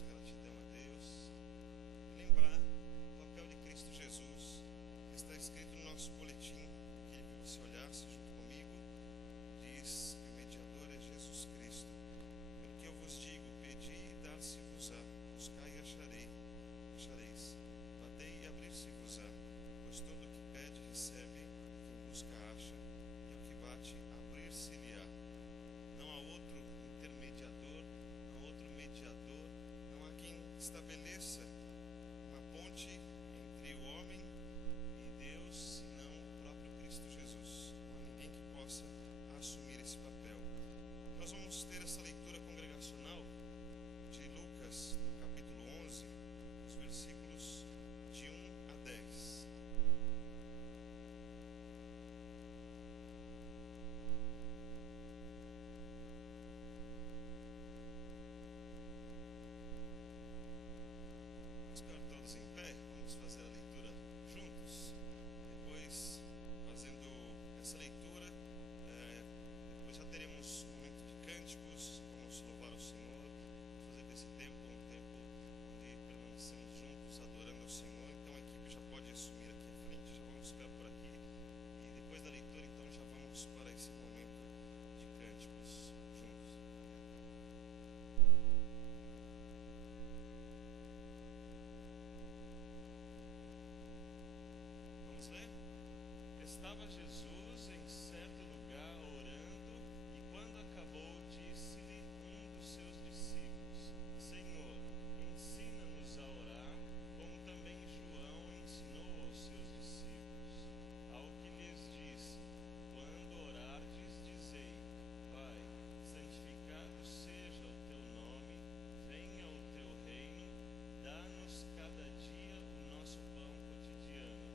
nossa gratidão a Deus, lembrar o papel de Cristo Jesus, que está escrito no nosso boletim. Queria que você olhasse junto comigo. Diz que o mediador é Jesus Cristo. Pelo que eu vos digo, pedi e dar-se-vos-á, buscai e achareis, batei e abrir-se-vos-á, pois todo o que pede recebe, quem busca acha, e o que bate abrir-se-lhe-á. Não há outro intermediador, não há outro mediador, não há quem estabeleça uma ponte entre o homem e Deus, senão o próprio Cristo Jesus. Não há ninguém que possa assumir esse papel. Nós vamos ter essa leitura congregacional de Lucas, no capítulo 11, os versículos de 1 a 10. Vamos ficar todos em pé, vamos fazer a leitura juntos. Depois, fazendo essa leitura, depois já teremos um momento de cânticos, vamos louvar o Senhor, fazer desse tempo um tempo onde permanecemos juntos adorando ao Senhor. Então a equipe já pode assumir aqui à frente, já vamos ficar por aqui, e depois da leitura então já vamos para esse momento de cânticos juntos. Vamos ler? Estava Jesus em certo lugar orando, e quando acabou, disse-lhe um dos seus discípulos: Senhor, ensina-nos a orar, como também João ensinou aos seus discípulos. Ao que lhes disse: quando orardes, dizei: Pai, santificado seja o teu nome, venha o teu reino, dá-nos cada dia o nosso pão cotidiano.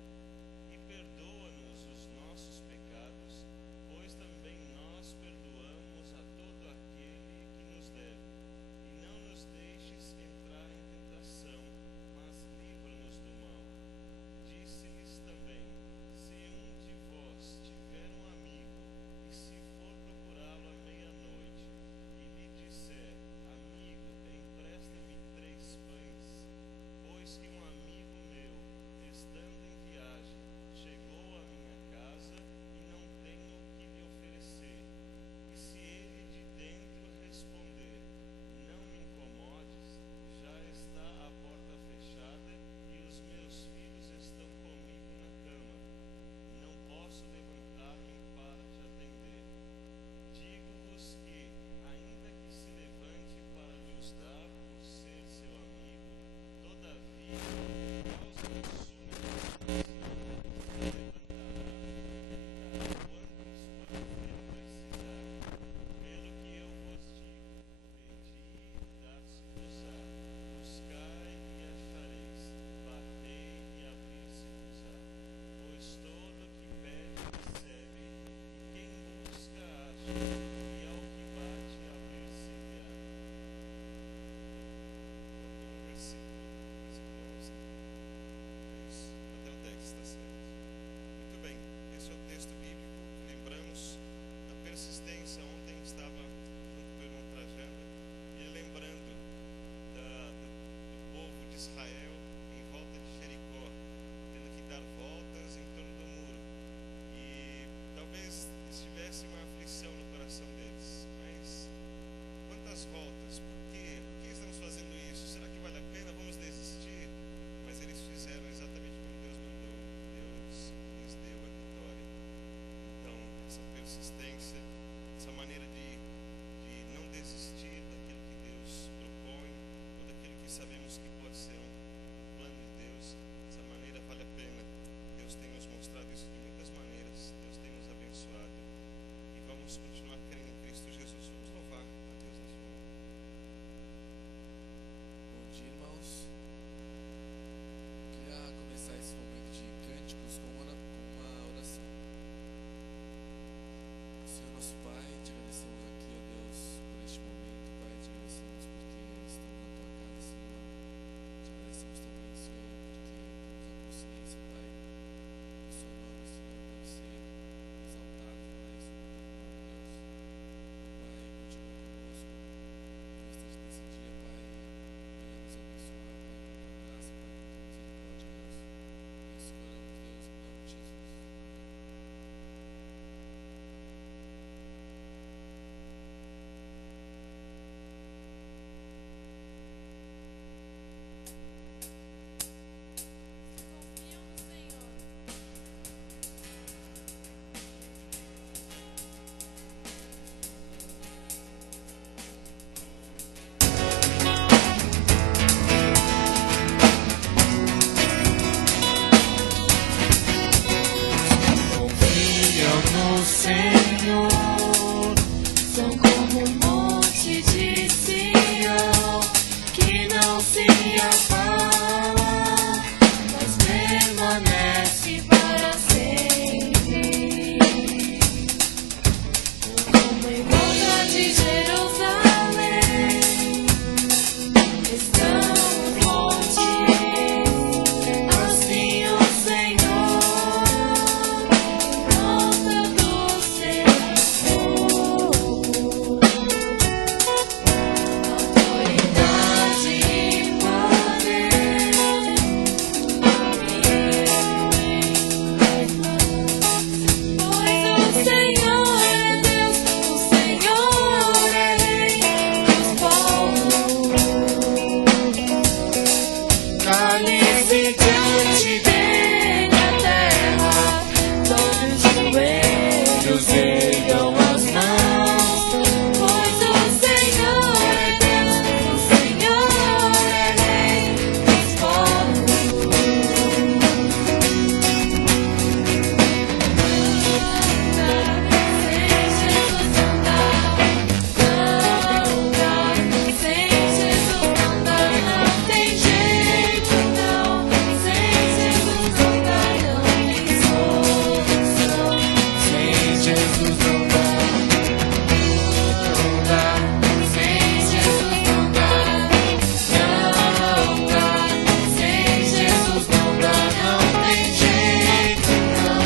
E perdoa-nos os nossos pecados, pois também nós perdoamos a todo aquele que nos deve. E não nos deixes entrar em tentação, mas livra-nos do mal. Disse-lhes também: se um de vós tiver um amigo, e se for procurá-lo à meia-noite, e lhe disser: amigo, empresta-me 3 pães, pois que um amigo meu, estando em viagem, chegou à minha casa e não tenho o que lhe oferecer. E se ele de dentro responder: não me incomodes, já está a porta fechada e os meus filhos estão comigo na cama, não posso levantar-me para te atender. Digo-vos que, ainda que se levante para lhes dar por ser seu amigo, todavia, por causa da sua necessidade, pelo que eu vos digo, pedi e dar-se-vos-á, buscai e achareis, batei e abrir-se-vos-á. Pois todo o que pede recebe, e quem busca acha, e ao que bate abrir-se-lhe-á. Faltou um versículo 11. Isso, até o 10 está certo. Muito bem, esse é o texto bíblico que lembramos da persistência. Ontem estava junto com o irmão Trajano, ele lembrando do povo de Israel em volta de Jericó, tendo que dar voltas em torno do muro. E talvez estivesse uma aflição no coração deles, mas quantas voltas? Por quê? Por que estamos fazendo isso? Será que vale a pena? Vamos desistir? Mas eles fizeram exatamente como Deus mandou. Deus lhes deu a vitória. Então, essa persistência, essa maneira de não desistir daquilo que Deus propõe, ou daquilo que sabemos que pode ser um plano de Deus, essa maneira vale a pena. Deus tem nos mostrado isso de muitas maneiras. Deus tem nos abençoado. E vamos continuar crendo em Cristo Jesus. Vamos louvar a Deus nesse momento. Bom dia, irmãos. Queria começar esse momento de cânticos com uma oração. Senhor nosso Pai, te agradecemos aqui, ó Deus, por este momento, Pai. Te agradecemos porque estamos na tua casa, Senhor. Te agradecemos Senhor são como um monte de Sião que não se abala, mas permanece para sempre. Como em volta de Jerusalém estão os montes, assim o Senhor nota do seu povo. Autoridade e poder, pois o Senhor é Deus, o Senhor é Rei dos povos. Cale-se diante dele a terra, todos os joelhos ergam as mãos, pois o Senhor é Deus, o Senhor é Rei dos povos. Sem Jesus não dá, sem Jesus não dá, não tem jeito não, sem Jesus não dá, não tem solução, sem Jesus não dá, sem Jesus não dá, sem Jesus não dá, não tem jeito não,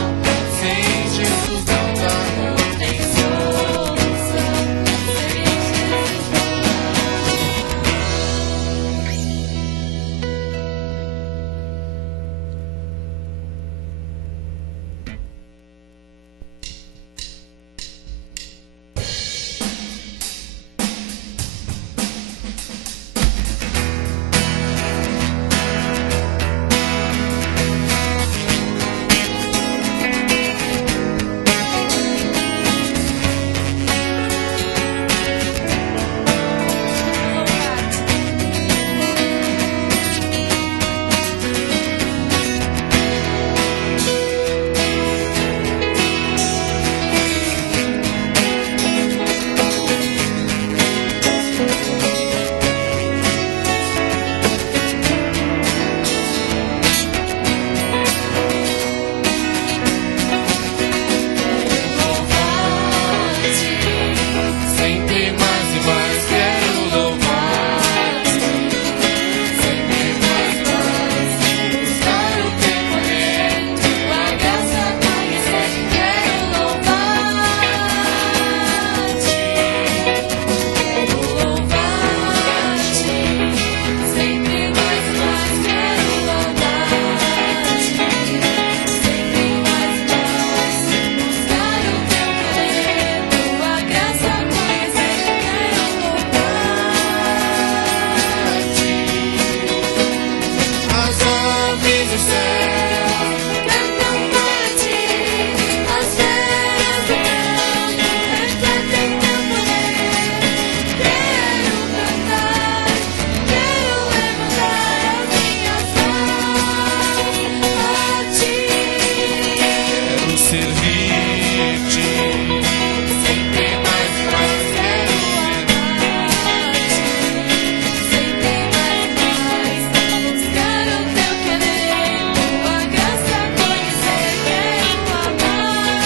sem Jesus não dá, não tem solução, sem sempre mais e mais quero louvar-te, sempre mais e mais buscar o teu poder, tua graça conhecer, quero louvar-te, sempre mais e mais quero louvar-te, sempre mais e mais buscar o teu poder, tua graça conhecer, quero louvar-te. As aves do céu cantam para ti, as feras do campo refletem teu poder. Quero cantar, quero levantar as minhas mãos a ti. Quero servir-te, sempre mais e mais quero amar-te, sempre mais e mais buscar o teu querer, tua graça conhecer, quero amar-te.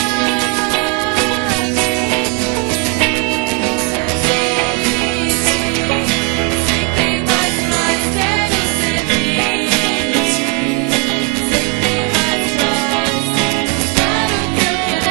Sempre mais e mais quero servir-te, sempre mais e mais buscar o teu querer,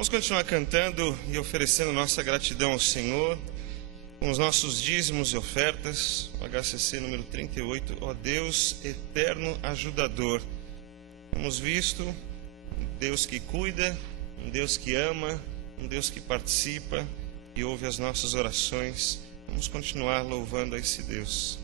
Vamos continuar cantando e oferecendo nossa gratidão ao Senhor com os nossos dízimos e ofertas. O HCC número 38, ó Deus eterno ajudador. Temos visto um Deus que cuida, um Deus que ama, um Deus que participa e ouve as nossas orações. Vamos continuar louvando a esse Deus.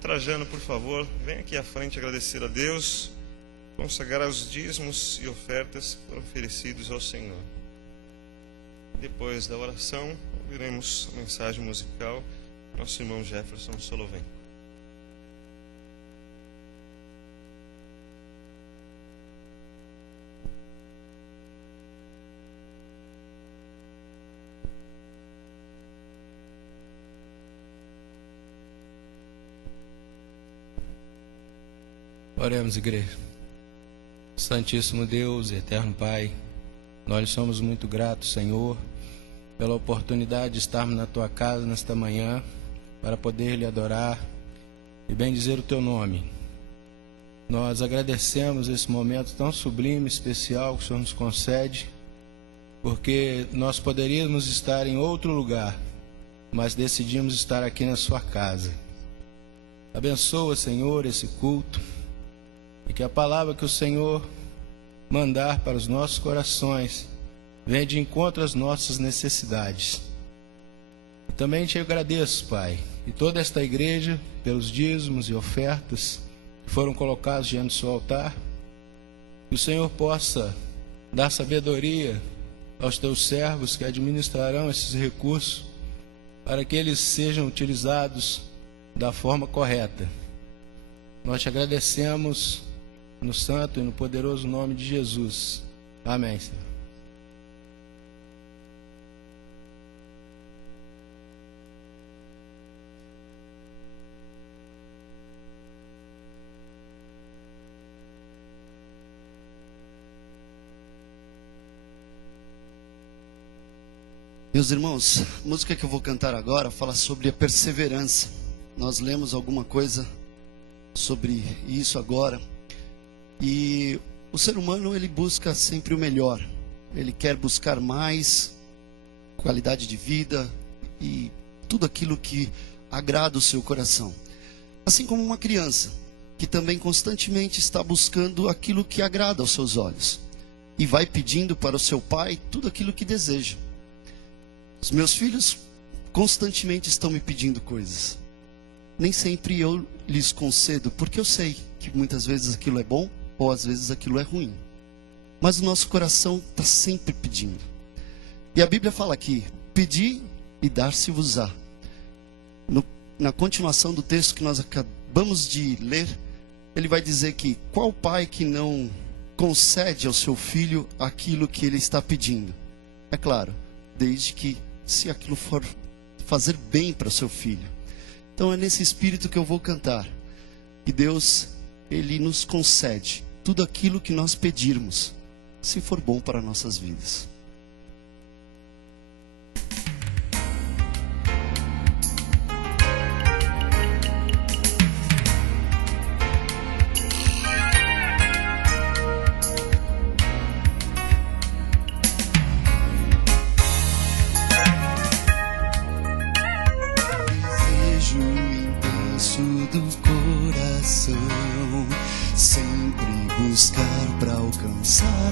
Trajano, por favor, vem aqui à frente agradecer a Deus, consagrar os dízimos e ofertas que foram oferecidos ao Senhor. Depois da oração, ouviremos a mensagem musical do nosso irmão Jefferson Solovem. Oremos, igreja. Santíssimo Deus, eterno Pai, nós somos muito gratos, Senhor, pela oportunidade de estarmos na Tua casa nesta manhã, para poder Lhe adorar e bendizer o Teu nome. Nós agradecemos esse momento tão sublime, especial que o Senhor nos concede, porque nós poderíamos estar em outro lugar, mas decidimos estar aqui na Sua casa. Abençoa, Senhor, esse culto, e que a palavra que o Senhor mandar para os nossos corações venha de encontro às nossas necessidades. E também te agradeço, Pai, e toda esta igreja, pelos dízimos e ofertas que foram colocados diante do seu altar, que o Senhor possa dar sabedoria aos teus servos que administrarão esses recursos, para que eles sejam utilizados da forma correta. Nós te agradecemos no santo e no poderoso nome de Jesus. Amém, Senhor. Meus irmãos, a música que eu vou cantar agora fala sobre a perseverança. Nós lemos alguma coisa sobre isso agora. E o ser humano, ele busca sempre o melhor. Ele quer buscar mais qualidade de vida e tudo aquilo que agrada o seu coração. Assim como uma criança, que também constantemente está buscando aquilo que agrada aos seus olhos. E vai pedindo para o seu pai tudo aquilo que deseja. Os meus filhos constantemente estão me pedindo coisas. Nem sempre eu lhes concedo, porque eu sei que muitas vezes aquilo é bom, ou às vezes aquilo é ruim. Mas o nosso coração está sempre pedindo. E a Bíblia fala aqui, pedi e dar-se-vos-á. Na continuação do texto que nós acabamos de ler, ele vai dizer que qual pai que não concede ao seu filho aquilo que ele está pedindo. É claro, desde que se aquilo for fazer bem para o seu filho. Então é nesse espírito que eu vou cantar. Que Deus, Ele nos concede tudo aquilo que nós pedirmos, se for bom para nossas vidas.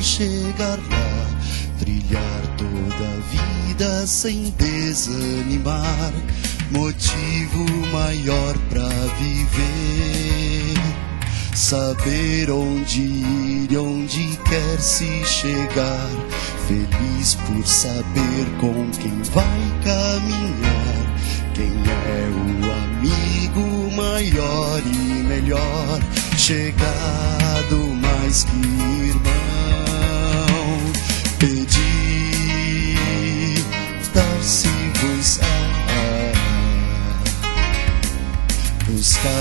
Chegar lá, trilhar toda a vida sem desanimar, motivo maior pra viver, saber onde ir, onde quer se chegar, feliz por saber com quem vai caminhar, quem é o amigo maior e melhor, chegado mais que irmão. Pedi, dar-se-vos-á, buscai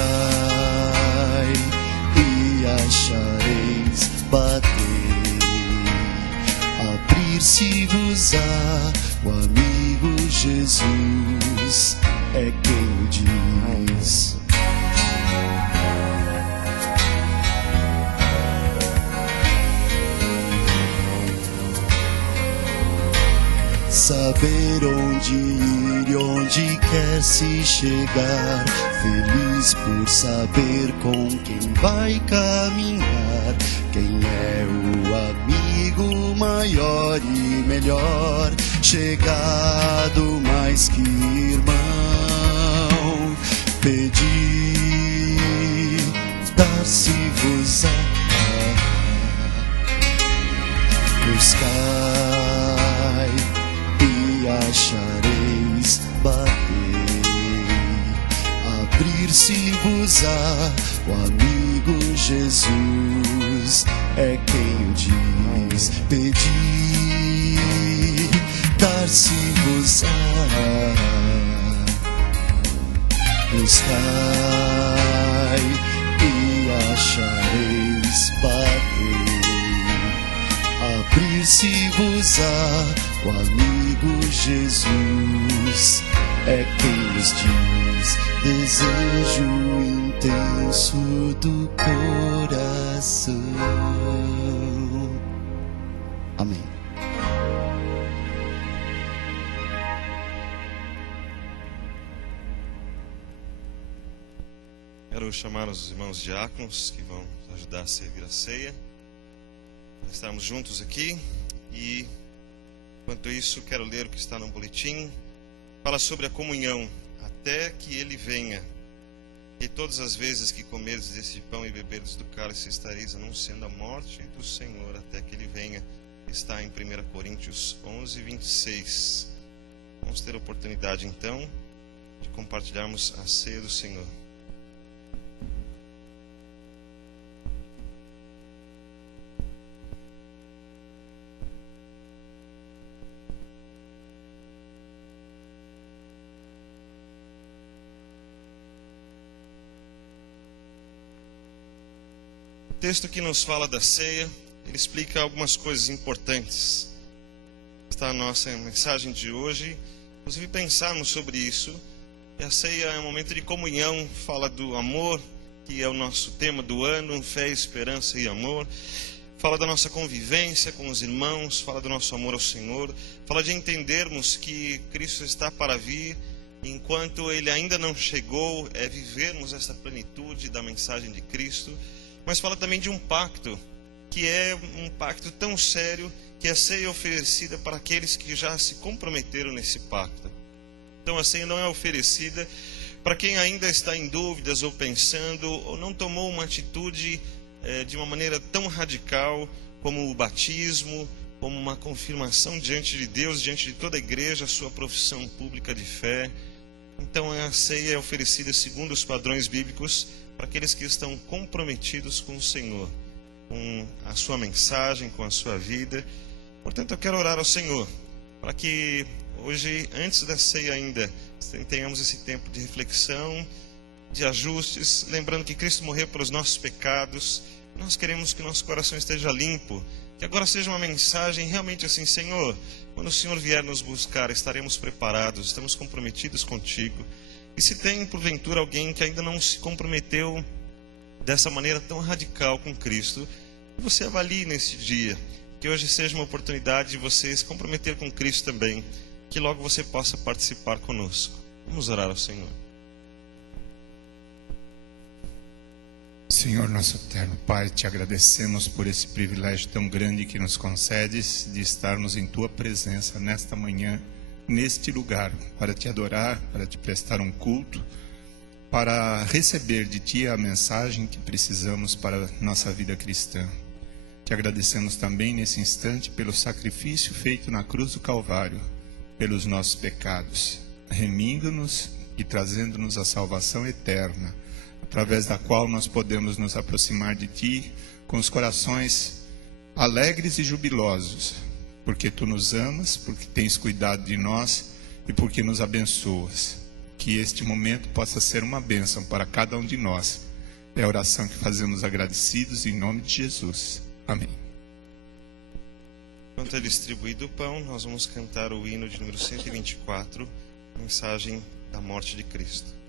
e achareis, batei, abrir-se-vos-á, o amigo Jesus é quem o diz. Saber onde ir e onde quer se chegar, feliz por saber com quem vai caminhar, quem é o amigo maior e melhor, chegado mais que irmão. Pedi, dar-se-vos-á, buscai e achareis, batei, abrir-se-vos-á, o amigo Jesus é quem o diz. Pedi, dar-se-vos-á, buscai e achareis, batei, abrir-se-vos-á, o amigo Jesus é quem nos diz. Desejo intenso do coração. Amém. Quero chamar os irmãos diáconos que vão nos ajudar a servir a ceia. Estamos juntos aqui e, enquanto isso, quero ler o que está no boletim. Fala sobre a comunhão, até que Ele venha. E todas as vezes que comerdes desse pão e beberdes do cálice, estareis anunciando a morte do Senhor, até que Ele venha. Está em 1 Coríntios 11, 26. Vamos ter a oportunidade, então, de compartilharmos a ceia do Senhor. O texto que nos fala da ceia, ele explica algumas coisas importantes. Está a nossa mensagem de hoje, inclusive pensarmos sobre isso. E a ceia é um momento de comunhão, fala do amor, que é o nosso tema do ano, fé, esperança e amor. Fala da nossa convivência com os irmãos, fala do nosso amor ao Senhor, fala de entendermos que Cristo está para vir, enquanto Ele ainda não chegou, é vivermos essa plenitude da mensagem de Cristo. Mas fala também de um pacto, que é um pacto tão sério que a ceia é oferecida para aqueles que já se comprometeram nesse pacto. Então a ceia não é oferecida para quem ainda está em dúvidas ou pensando, ou não tomou uma atitude de uma maneira tão radical como o batismo, como uma confirmação diante de Deus, diante de toda a igreja, a sua profissão pública de fé. Então a ceia é oferecida segundo os padrões bíblicos para aqueles que estão comprometidos com o Senhor. com a sua mensagem, com a sua vida. Portanto, eu quero orar ao Senhor para que hoje, antes da ceia ainda, tenhamos esse tempo de reflexão, de ajustes, lembrando que Cristo morreu pelos nossos pecados. Nós queremos que nosso coração esteja limpo, que agora seja uma mensagem realmente assim: Senhor, quando o Senhor vier nos buscar, estaremos preparados, estamos comprometidos contigo. E se tem porventura alguém que ainda não se comprometeu dessa maneira tão radical com Cristo, que você avalie nesse dia, que hoje seja uma oportunidade de você se comprometer com Cristo também, que logo você possa participar conosco. Vamos orar ao Senhor. Senhor, nosso eterno Pai, te agradecemos por esse privilégio tão grande que nos concedes de estarmos em tua presença nesta manhã, neste lugar, para te adorar, para te prestar um culto, para receber de ti a mensagem que precisamos para a nossa vida cristã. Te agradecemos também nesse instante pelo sacrifício feito na cruz do Calvário, pelos nossos pecados, remindo-nos e trazendo-nos a salvação eterna, através da qual nós podemos nos aproximar de ti com os corações alegres e jubilosos, porque tu nos amas, porque tens cuidado de nós e porque nos abençoas. Que este momento possa ser uma bênção para cada um de nós. É a oração que fazemos agradecidos em nome de Jesus. Amém. Enquanto é distribuído o pão, nós vamos cantar o hino de número 124, mensagem da morte de Cristo.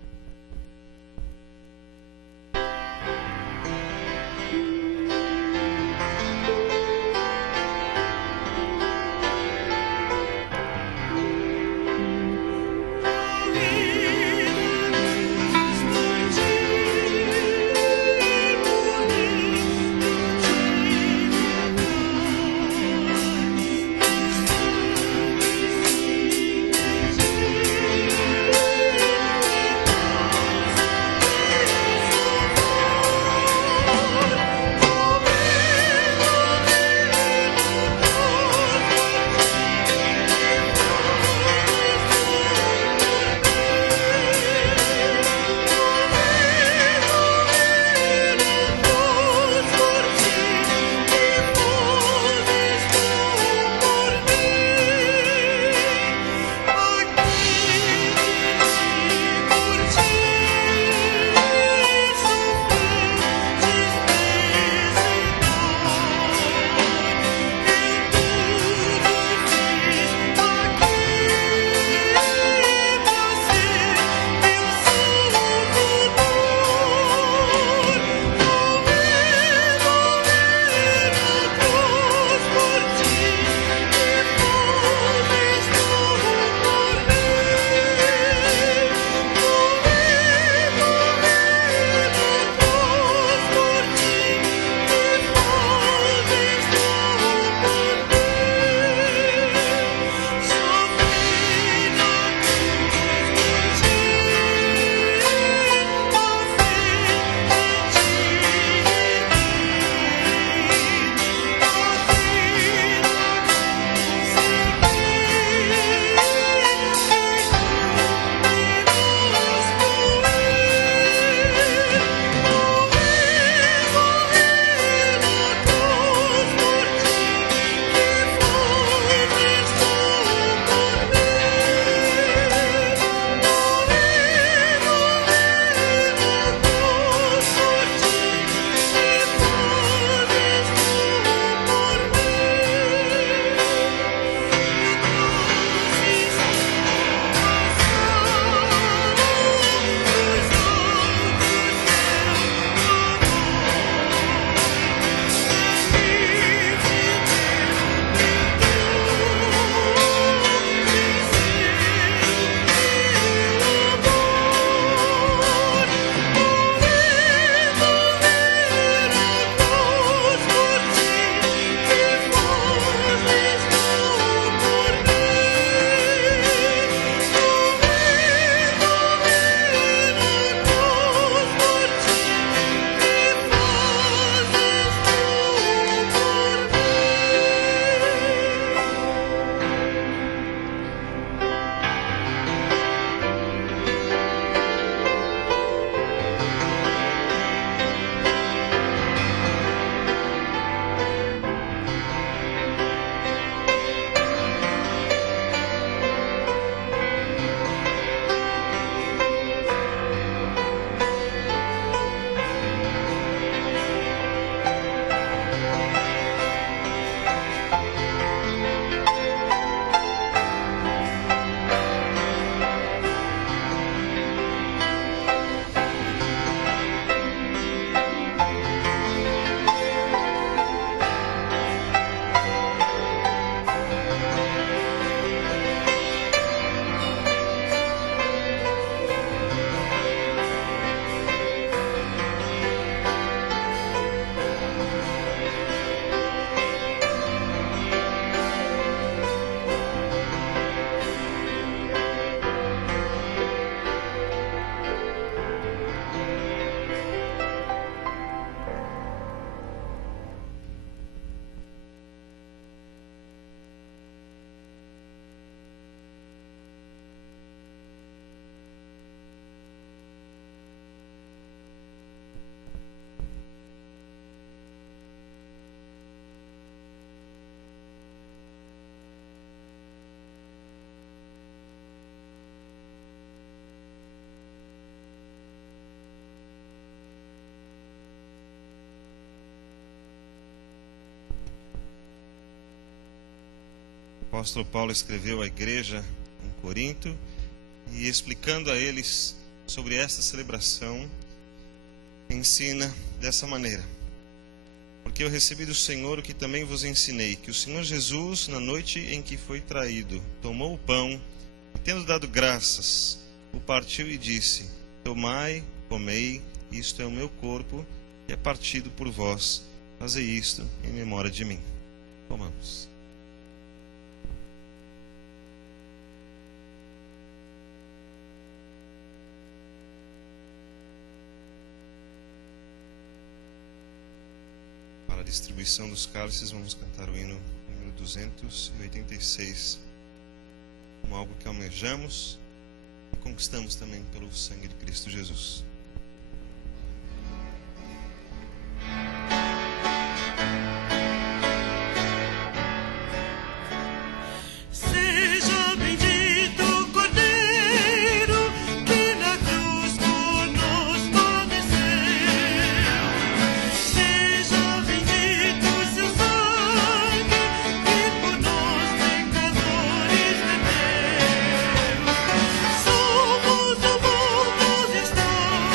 apóstolo Paulo escreveu à igreja em Corinto e explicando a eles sobre esta celebração, ensina dessa maneira: porque eu recebi do Senhor o que também vos ensinei, que o Senhor Jesus, na noite em que foi traído, tomou o pão e, tendo dado graças, o partiu e disse: tomai, comei, isto é o meu corpo, que é partido por vós, fazei isto em memória de mim. Comamos. Para a distribuição dos cálices, vamos cantar o hino número 286, como algo que almejamos e conquistamos também pelo sangue de Cristo Jesus. Seja bendito o Cordeiro que na cruz por nós padeceu. Seja bendito o seu sangue que por nós pecadores verteu. Somos do mundo, nós estamos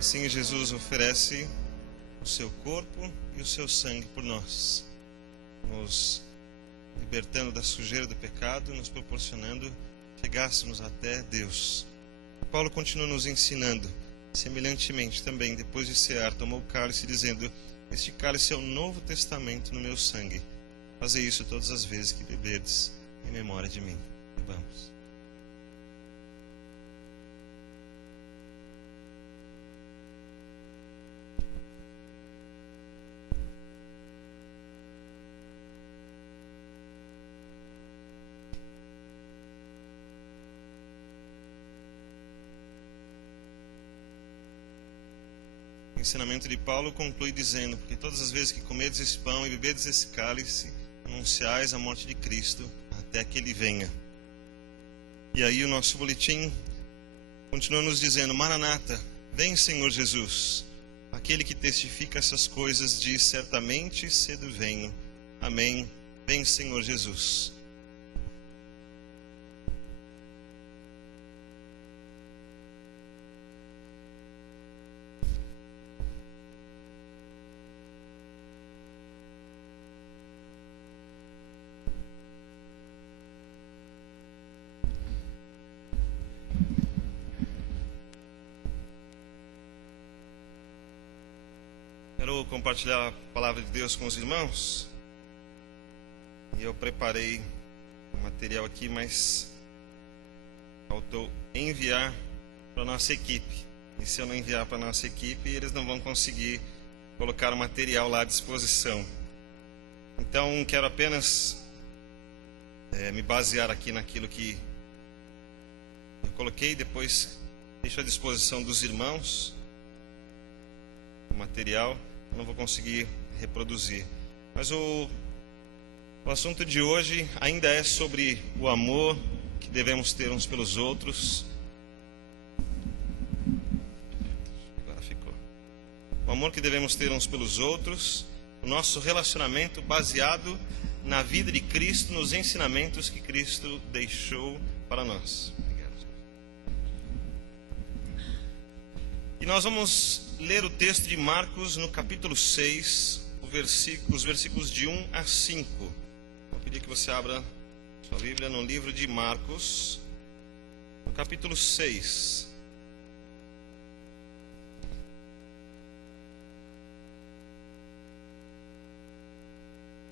Assim, Jesus oferece o seu corpo e o seu sangue por nós, nos libertando da sujeira do pecado, nos proporcionando chegássemos até Deus. Paulo continua nos ensinando, semelhantemente também, depois de cear, tomou o cálice, dizendo: este cálice é o novo testamento no meu sangue. Fazei isso todas as vezes que beberdes, em memória de mim. Bebamos. O ensinamento de Paulo conclui dizendo: porque todas as vezes que comerdes esse pão e beberdes esse cálice, anunciais a morte de Cristo até que Ele venha. E aí o nosso boletim continua nos dizendo: Maranata, vem Senhor Jesus. Aquele que testifica essas coisas diz: certamente cedo venho. Amém. Vem Senhor Jesus. Quero compartilhar a palavra de Deus com os irmãos. E eu preparei um material aqui, mas faltou enviar para a nossa equipe. E se eu não enviar para a nossa equipe, eles não vão conseguir colocar o material lá à disposição. Então, quero apenas me basear aqui naquilo que eu coloquei. Depois deixo à disposição dos irmãos o material. Eu não vou conseguir reproduzir. Mas o assunto de hoje ainda é sobre o amor que devemos ter uns pelos outros. Agora ficou. O amor que devemos ter uns pelos outros, o nosso relacionamento baseado na vida de Cristo, nos ensinamentos que Cristo deixou para nós. E nós vamos ler o texto de Marcos no capítulo 6, os versículos de 1 a 5. Vou pedir que você abra sua Bíblia no livro de Marcos, no capítulo 6.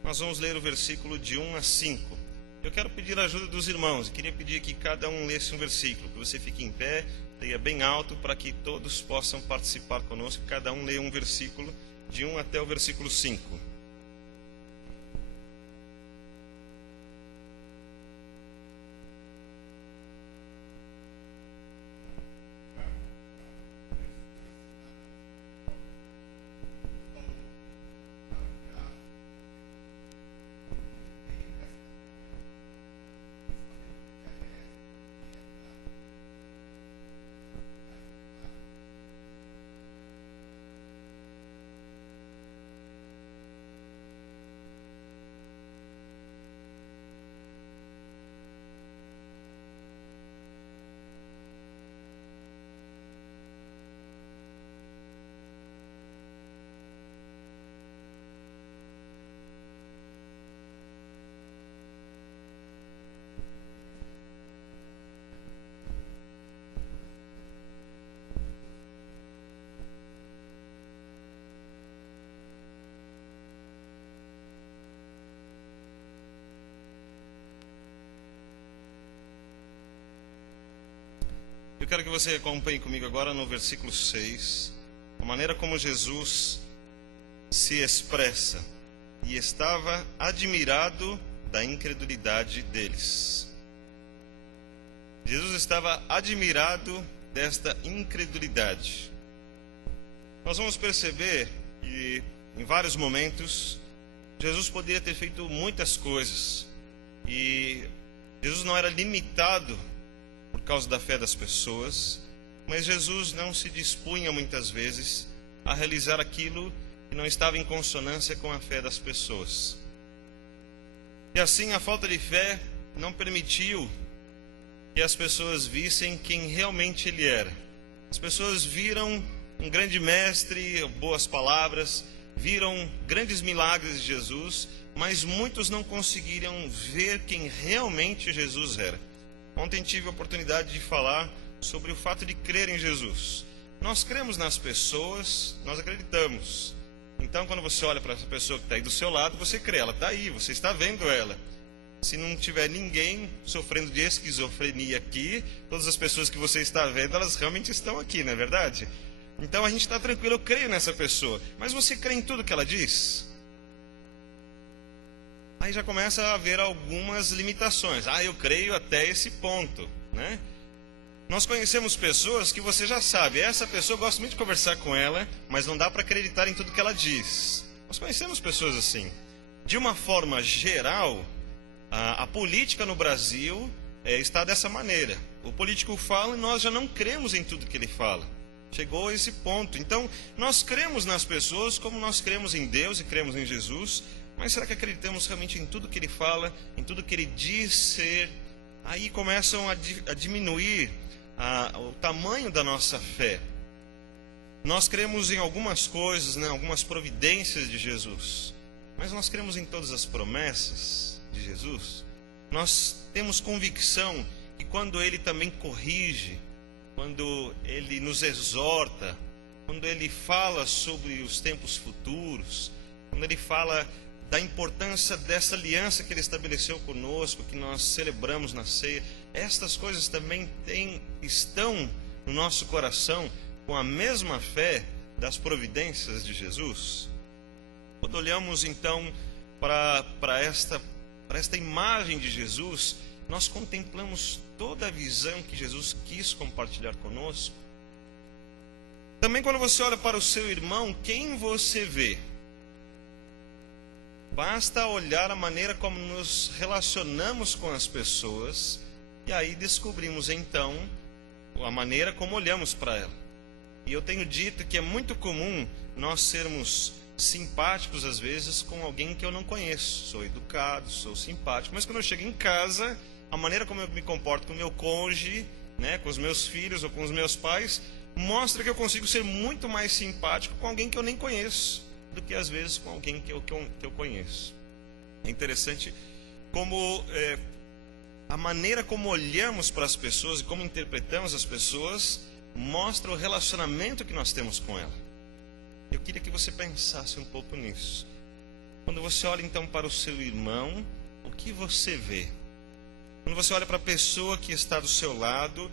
Nós vamos ler o versículo de 1 a 5. Eu quero pedir a ajuda dos irmãos. Eu queria pedir que cada um lesse um versículo, que você fique em pé, leia bem alto, para que todos possam participar conosco. Cada um leia um versículo, de 1 até o versículo 5. Eu quero que você acompanhe comigo agora no versículo 6, a maneira como Jesus se expressa: e estava admirado da incredulidade deles. Jesus estava admirado desta incredulidade. Nós vamos perceber que em vários momentos Jesus poderia ter feito muitas coisas, e Jesus não era limitado por causa da fé das pessoas, mas Jesus não se dispunha muitas vezes a realizar aquilo que não estava em consonância com a fé das pessoas. E assim a falta de fé não permitiu que as pessoas vissem quem realmente Ele era. As pessoas viram um grande mestre, boas palavras, viram grandes milagres de Jesus, mas muitos não conseguiram ver quem realmente Jesus era. Ontem tive a oportunidade de falar sobre o fato de crer em Jesus. Nós cremos nas pessoas, nós acreditamos. Então, quando você olha para essa pessoa que está aí do seu lado, você crê, ela está aí, você está vendo ela. Se não tiver ninguém sofrendo de esquizofrenia aqui, todas as pessoas que você está vendo, elas realmente estão aqui, não é verdade? Então a gente está tranquilo, eu creio nessa pessoa. Mas você crê em tudo que ela diz? Aí já começa a haver algumas limitações. Eu creio até esse ponto, né? Nós conhecemos pessoas que você já sabe, essa pessoa eu gosto muito de conversar com ela, mas não dá para acreditar em tudo que ela diz. Nós conhecemos pessoas assim. De uma forma geral, a política no Brasil está dessa maneira. O político fala e nós já não cremos em tudo que ele fala. Chegou a esse ponto. Então, nós cremos nas pessoas como nós cremos em Deus e cremos em Jesus, mas será que acreditamos realmente em tudo que ele fala, em tudo que ele diz ser? Aí começam a diminuir o tamanho da nossa fé. Nós cremos em algumas coisas, né, algumas providências de Jesus, mas nós cremos em todas as promessas de Jesus. Nós temos convicção que quando ele também corrige, quando ele nos exorta, quando ele fala sobre os tempos futuros, quando ele fala da importância dessa aliança que ele estabeleceu conosco, que nós celebramos na ceia, estas coisas também estão no nosso coração com a mesma fé das providências de Jesus. Quando olhamos então para esta imagem de Jesus, nós contemplamos toda a visão que Jesus quis compartilhar conosco. Também quando você olha para o seu irmão, quem você vê? Basta olhar a maneira como nos relacionamos com as pessoas e aí descobrimos então a maneira como olhamos para ela. E eu tenho dito que é muito comum nós sermos simpáticos às vezes com alguém que eu não conheço. Sou educado, sou simpático, mas quando eu chego em casa, a maneira como eu me comporto com o meu cônjuge, né, com os meus filhos ou com os meus pais, mostra que eu consigo ser muito mais simpático com alguém que eu nem conheço do que às vezes com alguém que eu conheço. É interessante como a maneira como olhamos para as pessoas e como interpretamos as pessoas mostra o relacionamento que nós temos com ela. Eu queria que você pensasse um pouco nisso. Quando você olha então para o seu irmão, o que você vê? Quando você olha para a pessoa que está do seu lado,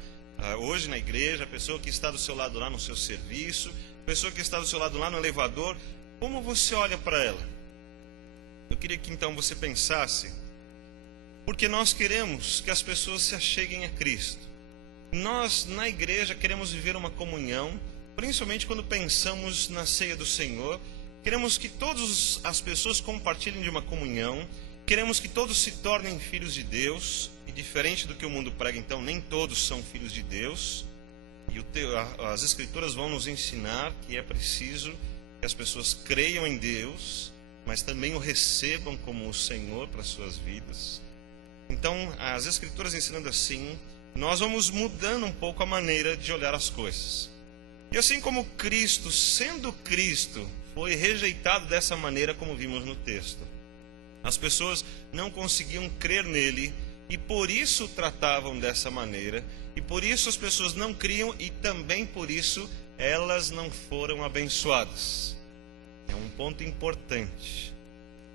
hoje na igreja, a pessoa que está do seu lado lá no seu serviço, a pessoa que está do seu lado lá no elevador, como você olha para ela? Eu queria que então você pensasse, porque nós queremos que as pessoas se acheguem a Cristo. Nós, na igreja, queremos viver uma comunhão, principalmente quando pensamos na ceia do Senhor. Queremos que todas as pessoas compartilhem de uma comunhão. Queremos que todos se tornem filhos de Deus. E diferente do que o mundo prega, então, nem todos são filhos de Deus. E as Escrituras vão nos ensinar que é preciso que as pessoas creiam em Deus, mas também o recebam como o Senhor para as suas vidas. Então, as Escrituras ensinando assim, nós vamos mudando um pouco a maneira de olhar as coisas. E assim como Cristo, sendo Cristo, foi rejeitado dessa maneira como vimos no texto. As pessoas não conseguiam crer nele e por isso o tratavam dessa maneira. E por isso as pessoas não criam e também por isso elas não foram abençoadas. É um ponto importante.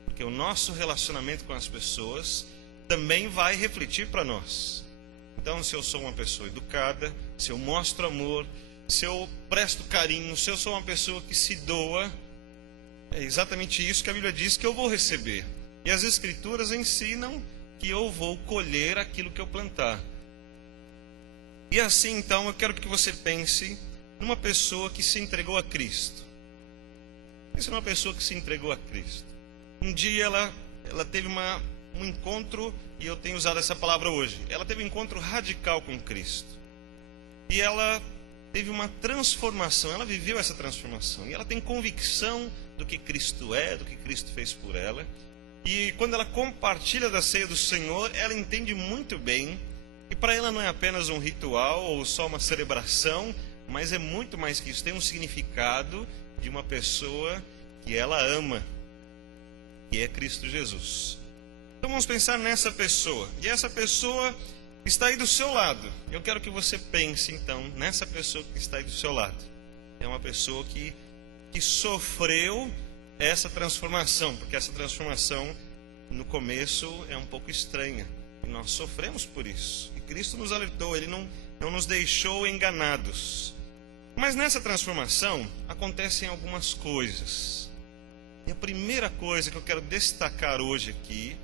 Porque o nosso relacionamento com as pessoas também vai refletir para nós. Então, se eu sou uma pessoa educada, se eu mostro amor, se eu presto carinho, se eu sou uma pessoa que se doa, é exatamente isso que a Bíblia diz que eu vou receber. E as Escrituras ensinam que eu vou colher aquilo que eu plantar. E assim, então, eu quero que você pense numa pessoa que se entregou a Cristo. Pense numa pessoa que se entregou a Cristo. Um dia ela teve um encontro, e eu tenho usado essa palavra hoje. Ela teve um encontro radical com Cristo. E ela teve uma transformação, ela viveu essa transformação. E ela tem convicção do que Cristo é, do que Cristo fez por ela. E quando ela compartilha da ceia do Senhor, ela entende muito bem que para ela não é apenas um ritual ou só uma celebração, mas é muito mais que isso. Tem um significado de uma pessoa que ela ama, que é Cristo Jesus. Então vamos pensar nessa pessoa. E essa pessoa está aí do seu lado. Eu quero que você pense então nessa pessoa que está aí do seu lado. É uma pessoa que sofreu essa transformação, porque essa transformação no começo é um pouco estranha. E nós sofremos por isso. E Cristo nos alertou, Ele não nos deixou enganados. Mas nessa transformação acontecem algumas coisas. E a primeira coisa que eu quero destacar hoje aqui,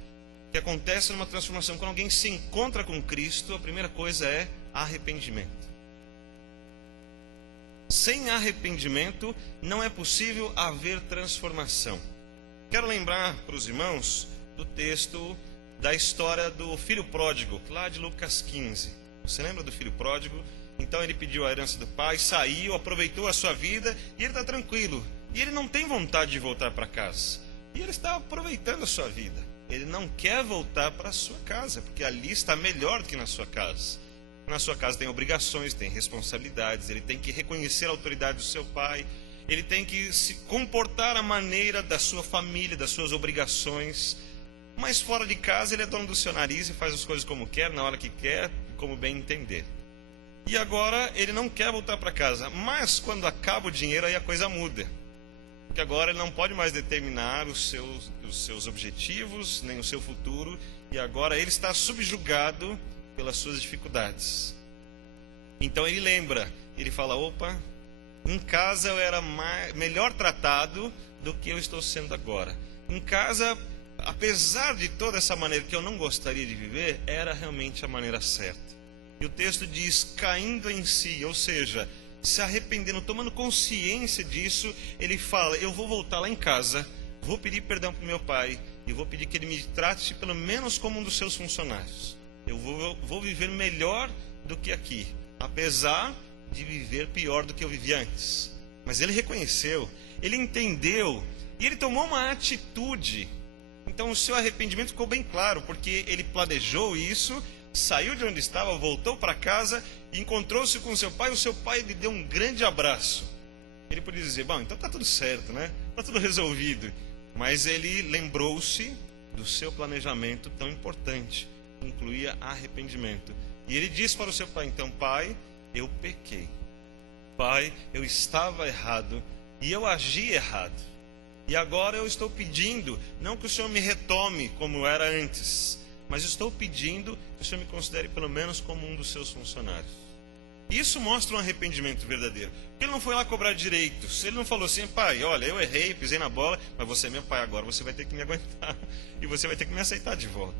que acontece numa transformação, quando alguém se encontra com Cristo, a primeira coisa é arrependimento. Sem arrependimento não é possível haver transformação. Quero lembrar para os irmãos do texto da história do filho pródigo, lá de Lucas 15. Você lembra do filho pródigo? Então ele pediu a herança do pai, saiu, aproveitou a sua vida e ele está tranquilo. E ele não tem vontade de voltar para casa. E ele está aproveitando a sua vida. Ele não quer voltar para a sua casa, porque ali está melhor do que na sua casa. Na sua casa tem obrigações, tem responsabilidades, ele tem que reconhecer a autoridade do seu pai, ele tem que se comportar à maneira da sua família, das suas obrigações. Mas fora de casa ele é dono do seu nariz e faz as coisas como quer, na hora que quer, como bem entender. E agora ele não quer voltar para casa, mas quando acaba o dinheiro aí a coisa muda. Porque agora ele não pode mais determinar os seus objetivos, nem o seu futuro, e agora ele está subjugado pelas suas dificuldades. Então ele lembra, ele fala, opa, em casa eu era melhor tratado do que eu estou sendo agora. Em casa, apesar de toda essa maneira que eu não gostaria de viver, era realmente a maneira certa. E o texto diz, caindo em si, ou seja, se arrependendo, tomando consciência disso, ele fala, eu vou voltar lá em casa, vou pedir perdão para o meu pai, e vou pedir que ele me trate pelo menos como um dos seus funcionários. Eu vou viver melhor do que aqui, apesar de viver pior do que eu vivia antes. Mas ele reconheceu, ele entendeu, e ele tomou uma atitude. Então o seu arrependimento ficou bem claro, porque ele planejou isso, saiu de onde estava, voltou para casa, e encontrou-se com seu pai, o seu pai lhe deu um grande abraço. Ele podia dizer, bom, então está tudo certo, né? Está tudo resolvido. Mas ele lembrou-se do seu planejamento tão importante, que incluía arrependimento. E ele disse para o seu pai, então, pai, eu pequei. Pai, eu estava errado e eu agi errado. E agora eu estou pedindo, não que o Senhor me retome como era antes, mas estou pedindo que o Senhor me considere pelo menos como um dos seus funcionários. Isso mostra um arrependimento verdadeiro. Porque ele não foi lá cobrar direitos. Ele não falou assim, pai, olha, eu errei, pisei na bola, mas você é meu pai agora, você vai ter que me aguentar. E você vai ter que me aceitar de volta.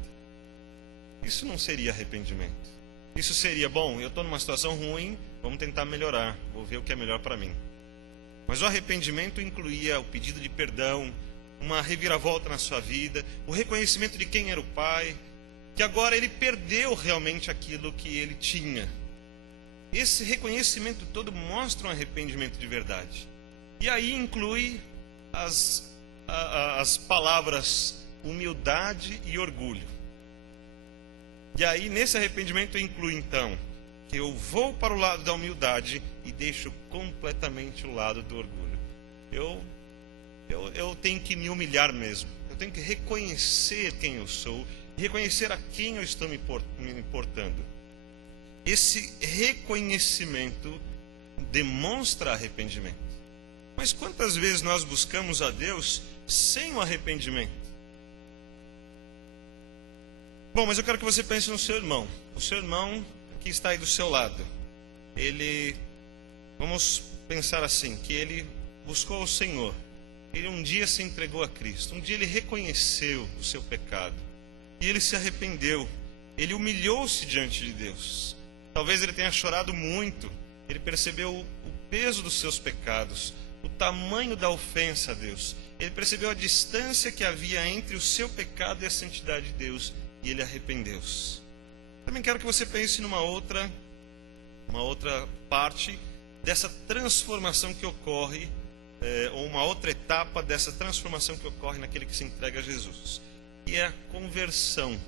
Isso não seria arrependimento. Isso seria, bom, eu estou numa situação ruim, vamos tentar melhorar, vou ver o que é melhor para mim. Mas o arrependimento incluía o pedido de perdão, uma reviravolta na sua vida, o reconhecimento de quem era o pai, que agora ele perdeu realmente aquilo que ele tinha. Esse reconhecimento todo mostra um arrependimento de verdade. E aí inclui as palavras humildade e orgulho. E aí nesse arrependimento inclui então que eu vou para o lado da humildade e deixo completamente o lado do orgulho. Eu tenho que me humilhar mesmo. Eu tenho que reconhecer quem eu sou, reconhecer a quem eu estou me importando. Esse reconhecimento demonstra arrependimento. Mas quantas vezes nós buscamos a Deus sem o arrependimento? Bom, mas eu quero que você pense no seu irmão. O seu irmão que está aí do seu lado. Vamos pensar assim, que ele buscou o Senhor. Ele um dia se entregou a Cristo. Um dia ele reconheceu o seu pecado. E ele se arrependeu. Ele humilhou-se diante de Deus. Talvez ele tenha chorado muito. Ele percebeu o peso dos seus pecados, o tamanho da ofensa a Deus. Ele percebeu a distância que havia entre o seu pecado e a santidade de Deus. E ele arrependeu-se. Também quero que você pense numa outra parte dessa transformação que ocorre, ou uma outra etapa dessa transformação que ocorre naquele que se entrega a Jesus. E é a conversão.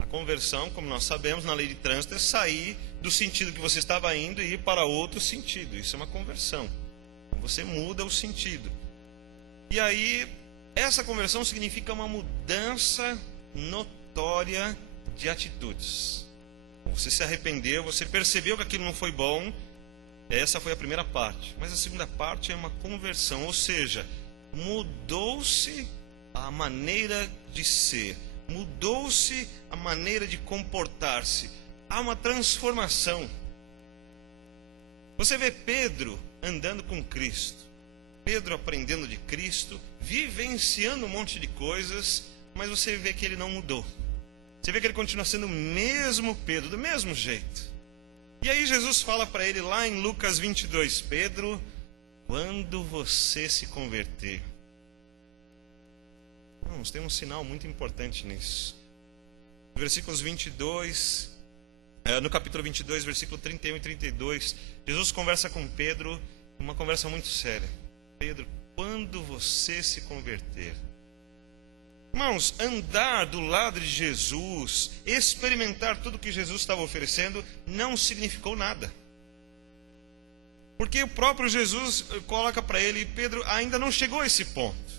A conversão, como nós sabemos, na lei de trânsito, é sair do sentido que você estava indo e ir para outro sentido. Isso é uma conversão. Você muda o sentido. E aí, essa conversão significa uma mudança notória de atitudes. Você se arrependeu, você percebeu que aquilo não foi bom. Essa foi a primeira parte. Mas a segunda parte é uma conversão, ou seja, mudou-se a maneira de ser, mudou-se a maneira de comportar-se. Há uma transformação. Você vê Pedro andando com Cristo, Pedro aprendendo de Cristo, vivenciando um monte de coisas, mas você vê que ele não mudou. Você vê que ele continua sendo o mesmo Pedro, do mesmo jeito. E aí Jesus fala para ele lá em Lucas 22, Pedro, quando você se converter. Vamos, tem um sinal muito importante nisso. Versículos 22, no capítulo 22, versículo 31 e 32, Jesus conversa com Pedro, uma conversa muito séria. Pedro, quando você se converter. Irmãos, andar do lado de Jesus, experimentar tudo que Jesus estava oferecendo, não significou nada. Porque o próprio Jesus coloca para ele, Pedro, ainda não chegou a esse ponto.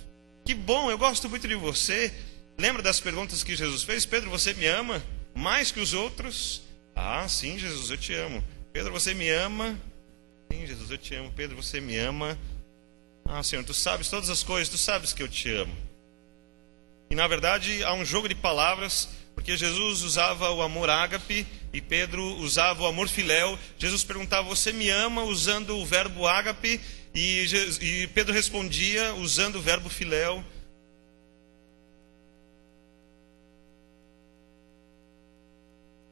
Que bom, eu gosto muito de você. Lembra das perguntas que Jesus fez? Pedro, você me ama mais que os outros? Ah, sim, Jesus, eu te amo. Pedro, você me ama? Sim, Jesus, eu te amo. Pedro, você me ama? Ah, Senhor, tu sabes todas as coisas, tu sabes que eu te amo. E na verdade há um jogo de palavras, porque Jesus usava o amor ágape e Pedro usava o amor filéu. Jesus perguntava, você me ama, usando o verbo ágape, e Pedro respondia usando o verbo filéu.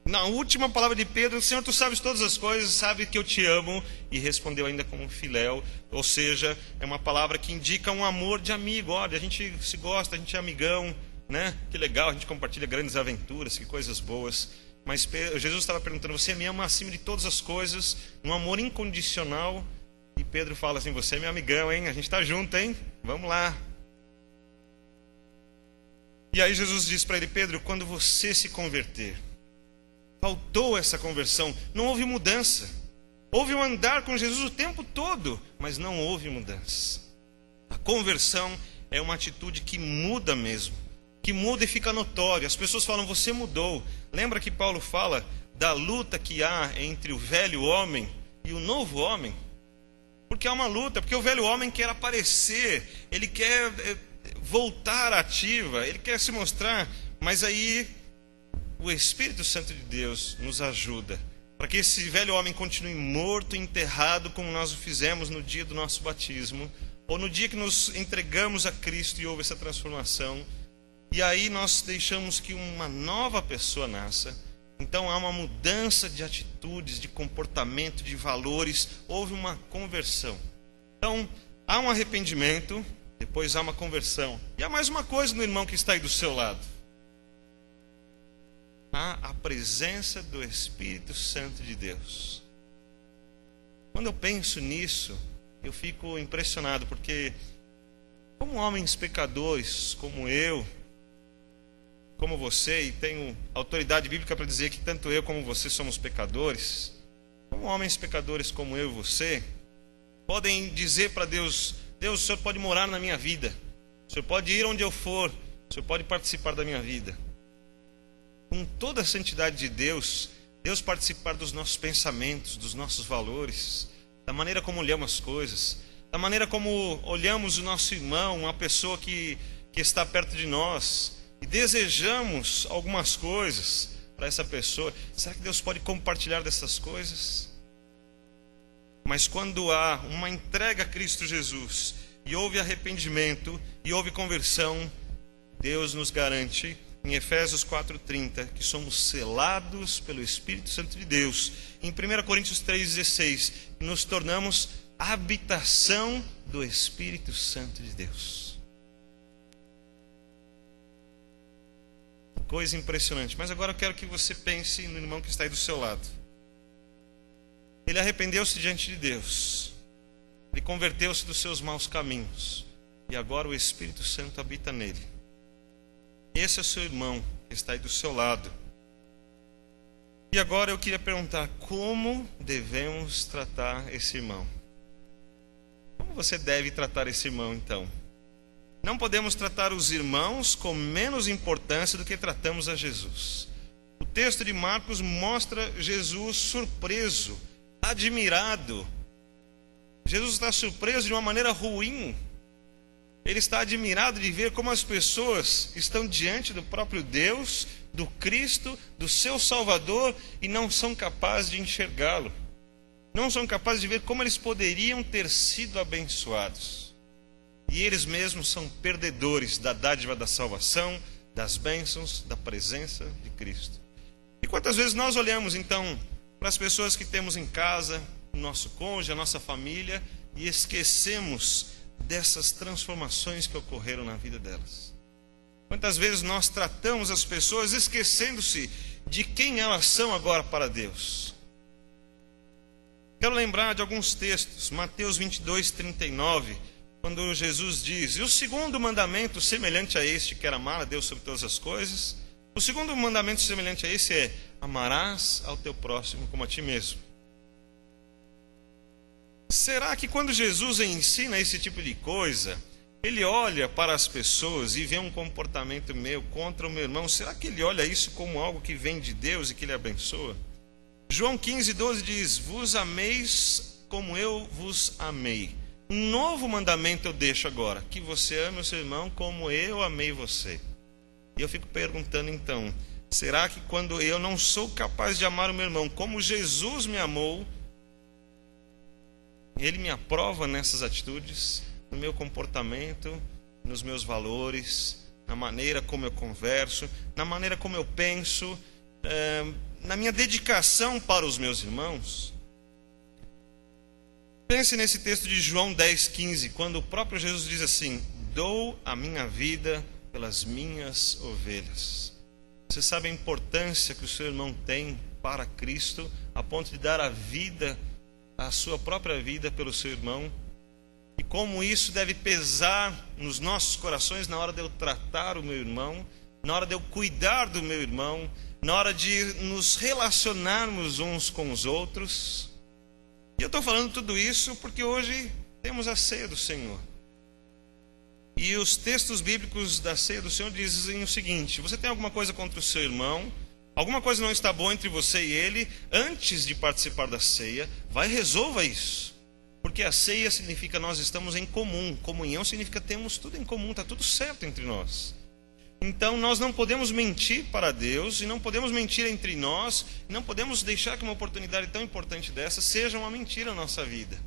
Na última palavra de Pedro, Senhor, tu sabes todas as coisas, sabe que eu te amo, e respondeu ainda como filéu, ou seja, é uma palavra que indica um amor de amigo. Olha, a gente se gosta, a gente é amigão, né? Que legal, a gente compartilha grandes aventuras, que coisas boas. Mas Jesus estava perguntando, você me ama acima de todas as coisas, um amor incondicional, e Pedro fala assim, você é meu amigão, hein? A gente está junto, hein? Vamos lá. E aí Jesus diz para ele, Pedro, quando você se converter, faltou essa conversão, não houve mudança. Houve um andar com Jesus o tempo todo, mas não houve mudança. A conversão é uma atitude que muda mesmo, que muda e fica notória. As pessoas falam, você mudou. Lembra que Paulo fala da luta que há entre o velho homem e o novo homem? Porque há uma luta, porque o velho homem quer aparecer, ele quer voltar ativa, ele quer se mostrar, mas aí o Espírito Santo de Deus nos ajuda para que esse velho homem continue morto e enterrado, como nós o fizemos no dia do nosso batismo, ou no dia que nos entregamos a Cristo e houve essa transformação. E aí nós deixamos que uma nova pessoa nasça. Então há uma mudança de atitudes, de comportamento, de valores, houve uma conversão. Então há um arrependimento, depois há uma conversão. E há mais uma coisa no irmão que está aí do seu lado. Há a presença do Espírito Santo de Deus. Quando eu penso nisso, eu fico impressionado, porque como homens pecadores, como eu, como você, e tenho autoridade bíblica para dizer que tanto eu como você somos pecadores, como homens pecadores como eu e você, podem dizer para Deus, Deus, o Senhor pode morar na minha vida, o Senhor pode ir onde eu for, o Senhor pode participar da minha vida. Com toda a santidade de Deus, Deus participar dos nossos pensamentos, dos nossos valores, da maneira como olhamos as coisas, da maneira como olhamos o nosso irmão, uma pessoa que está perto de nós, e desejamos algumas coisas para essa pessoa. Será que Deus pode compartilhar dessas coisas? Mas quando há uma entrega a Cristo Jesus, e houve arrependimento, e houve conversão, Deus nos garante em Efésios 4:30, que somos selados pelo Espírito Santo de Deus. Em 1 Coríntios 3:16, nos tornamos habitação do Espírito Santo de Deus. Coisa impressionante. Mas agora eu quero que você pense no irmão que está aí do seu lado. Ele arrependeu-se diante de Deus. Ele converteu-se dos seus maus caminhos. E agora o Espírito Santo habita nele. Esse é o seu irmão que está aí do seu lado. E agora eu queria perguntar, como devemos tratar esse irmão? Como você deve tratar esse irmão, então? Não podemos tratar os irmãos com menos importância do que tratamos a Jesus. O texto de Marcos mostra Jesus surpreso, admirado. Jesus está surpreso de uma maneira ruim. Ele está admirado de ver como as pessoas estão diante do próprio Deus, do Cristo, do seu Salvador, e não são capazes de enxergá-lo. Não são capazes de ver como eles poderiam ter sido abençoados. E eles mesmos são perdedores da dádiva da salvação, das bênçãos, da presença de Cristo. E quantas vezes nós olhamos então para as pessoas que temos em casa, o nosso cônjuge, a nossa família, e esquecemos dessas transformações que ocorreram na vida delas? Quantas vezes nós tratamos as pessoas esquecendo-se de quem elas são agora para Deus? Quero lembrar de alguns textos. Mateus 22, 39, quando Jesus diz: e o segundo mandamento semelhante a este, quer amar a Deus sobre todas as coisas. O segundo mandamento semelhante a esse é: amarás ao teu próximo como a ti mesmo. Será que quando Jesus ensina esse tipo de coisa, ele olha para as pessoas e vê um comportamento meu contra o meu irmão? Será que ele olha isso como algo que vem de Deus e que ele abençoa? João 15, 12 diz: vos ameis como eu vos amei. Um novo mandamento eu deixo agora, que você ame o seu irmão como eu amei você. E eu fico perguntando então, será que quando eu não sou capaz de amar o meu irmão como Jesus me amou, ele me aprova nessas atitudes, no meu comportamento, nos meus valores, na maneira como eu converso, na maneira como eu penso, na minha dedicação para os meus irmãos? Pense nesse texto de João 10, 15, quando o próprio Jesus diz assim: dou a minha vida pelas minhas ovelhas. Você sabe a importância que o seu irmão tem para Cristo, a ponto de dar a vida, a sua própria vida pelo seu irmão? E como isso deve pesar nos nossos corações na hora de eu tratar o meu irmão, na hora de eu cuidar do meu irmão, na hora de nos relacionarmos uns com os outros. E eu estou falando tudo isso porque hoje temos a ceia do Senhor. E os textos bíblicos da ceia do Senhor dizem o seguinte: você tem alguma coisa contra o seu irmão, alguma coisa não está boa entre você e ele, antes de participar da ceia, vai e resolva isso. Porque a ceia significa nós estamos em comum. Comunhão significa temos tudo em comum, está tudo certo entre nós. Então nós não podemos mentir para Deus, e não podemos mentir entre nós, e não podemos deixar que uma oportunidade tão importante dessa seja uma mentira na nossa vida.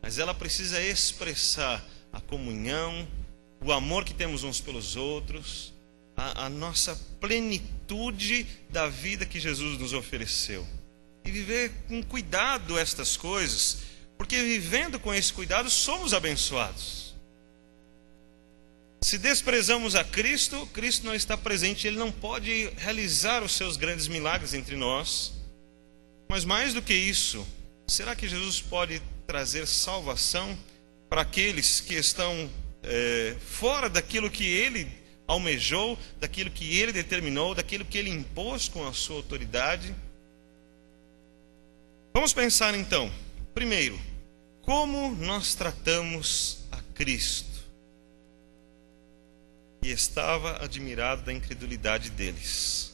Mas ela precisa expressar a comunhão, o amor que temos uns pelos outros, a nossa plenitude da vida que Jesus nos ofereceu. E viver com cuidado estas coisas, porque vivendo com esse cuidado somos abençoados. Se desprezamos a Cristo, Cristo não está presente, Ele não pode realizar os seus grandes milagres entre nós. Mas mais do que isso, será que Jesus pode trazer salvação para aqueles que estão fora daquilo que Ele almejou, daquilo que Ele determinou, daquilo que Ele impôs com a sua autoridade? Vamos pensar então, primeiro, como nós tratamos a Cristo? E estava admirado da incredulidade deles.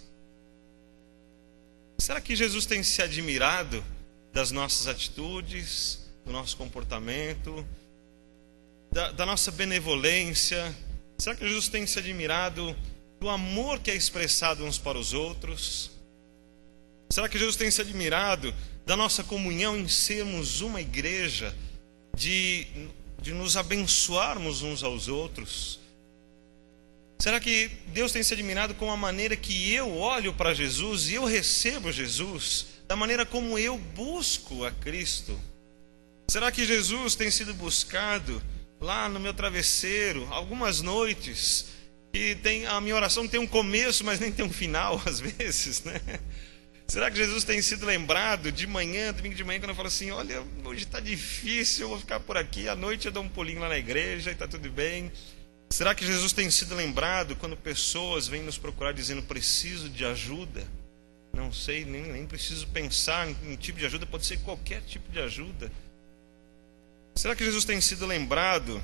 Será que Jesus tem se admirado das nossas atitudes, do nosso comportamento, da nossa benevolência? Será que Jesus tem se admirado do amor que é expressado uns para os outros? Será que Jesus tem se admirado da nossa comunhão em sermos uma igreja, de nos abençoarmos uns aos outros? Será que Deus tem se admirado com a maneira que eu olho para Jesus e eu recebo Jesus, da maneira como eu busco a Cristo? Será que Jesus tem sido buscado lá no meu travesseiro, algumas noites, que a minha oração tem um começo, mas nem tem um final, às vezes, né? Será que Jesus tem sido lembrado de manhã, domingo de manhã, quando eu falo assim: olha, hoje está difícil, eu vou ficar por aqui, à noite eu dou um pulinho lá na igreja e está tudo bem? Será que Jesus tem sido lembrado quando pessoas vêm nos procurar dizendo: preciso de ajuda? Não sei, nem preciso pensar em tipo de ajuda, pode ser qualquer tipo de ajuda. Será que Jesus tem sido lembrado